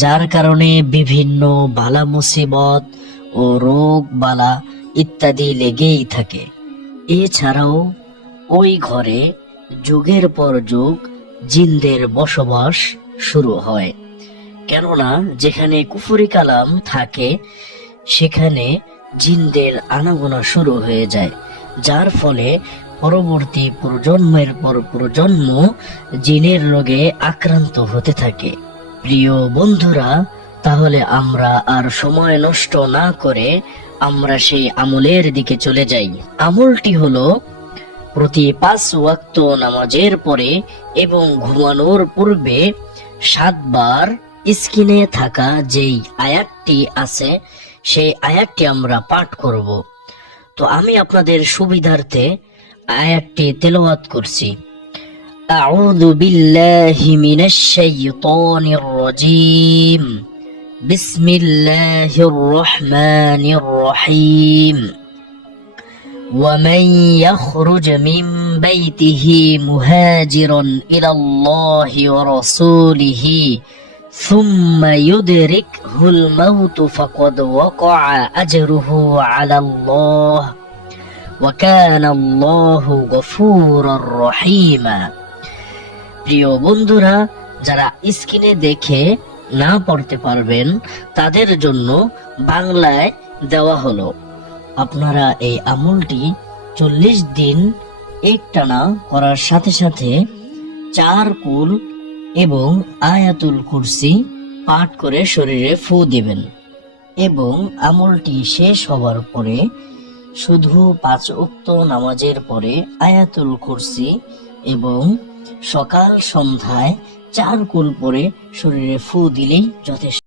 যার কারণে বিভিন্ন বালা মুসিবত ও রোগ বালা ইত্যাদি লেগেই থাকে। এছাড়াও ওই ঘরে যুগের পর যুগ জিনদের বসবাস শুরু হয়। কেননা যেখানে কুফরি কালাম থাকে সেখানে জিনদের আনাগোনা শুরু হয়ে যায়, যার ফলে পরবর্তী প্রজন্মের পর প্রজন্ম জিনের রোগে আক্রান্ত হতে থাকে। প্রিয় বন্ধুরা, তাহলে আমরা আর সময় নষ্ট না করে আমরা সেই আমলের দিকে চলে যাই। আমলটি হলো প্রতি 5 ওয়াক্ত নামাজের পরে এবং ঘুমানোর পূর্বে 7 বার স্ক্রিনে থাকা যেই আয়াতটি আছে সেই আয়াতটি আমরা পাঠ করব। তো আমি আপনাদের সুবিধার্থে আয়াতটি তেলাওয়াত করছি। আউযু বিল্লাহি মিনাশ শাইতানির রাজীম। বিসমিল্লাহির রহমানির রহিম। ومن يخرج من بيته مهاجرا إلى الله ورسوله ثم يدركه الموت فقد وقع أجره على الله وكان الله غفورا رحيما। প্রিয় বন্ধুরা, যারা স্ক্রিনে দেখে না পড়তে পারবেন তাদের জন্য বাংলায় দেওয়া হলো। আপনারা এই আমলটি 40 দিন একটানা করার সাথে সাথে 4 কুল এবং আয়াতুল কুরসি পাঠ করে শরীরে ফু দিবেন এবং আমলটি শেষ হওয়ার পরে শুধু 5 ওয়াক্ত নামাজের পরে আয়াতুল কুরসি এবং সকাল সন্ধ্যায় 4 কুল পরে শরীরে ফু দিলেই যথেষ্ট।